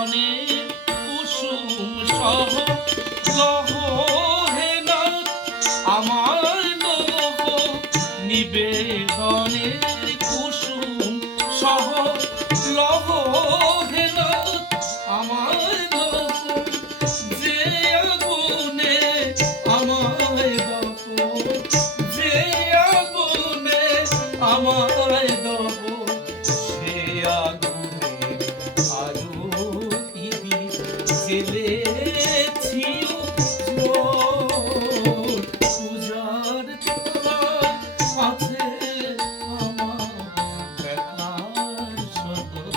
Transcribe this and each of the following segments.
বনের কুসুম সহ লহ হে নাথ আমার লহ নিবেদনের কুসুম সহ লহ হে নাথ আমার লহ যে আগুনে আমায় দহ যে আগুনে আমায় দহ সে আগুনে আলো জেলেছি পূজার থালায় আছে আমার ব্যথার শতক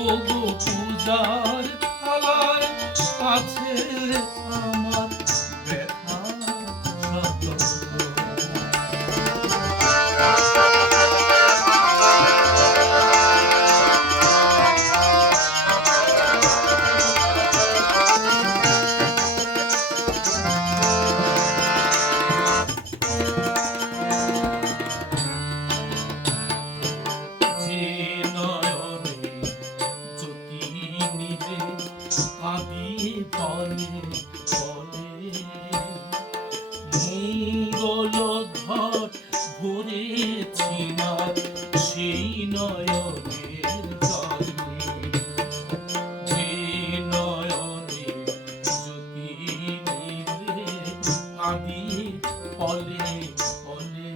ওগো পূজার থালায় আছে আমার ব্যথার শতক মঙ্গলধর ভরেছি না সেই নয়নের জলে যে নয়নে জ্যোতি নিভে কাঁদি ফলে ফলে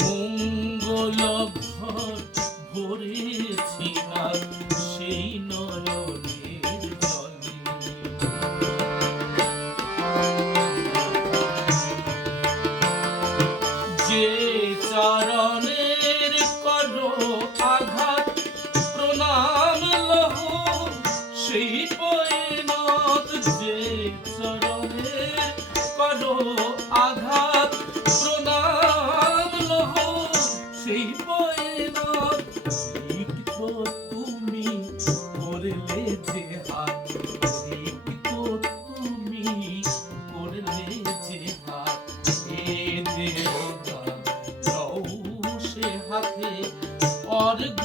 মঙ্গলধর ভরেছি না সেই নয়নের জলে যে চরণের করো আঘাত প্রণাম লহ সেই পয়নাত যে চরণের করো আঘাত প্রণাম লহ সেই পয়নাত তুমি করলে যে হাত তুমি করলে যে হাত এ দেবতা লও সে হাতে অর্ঘ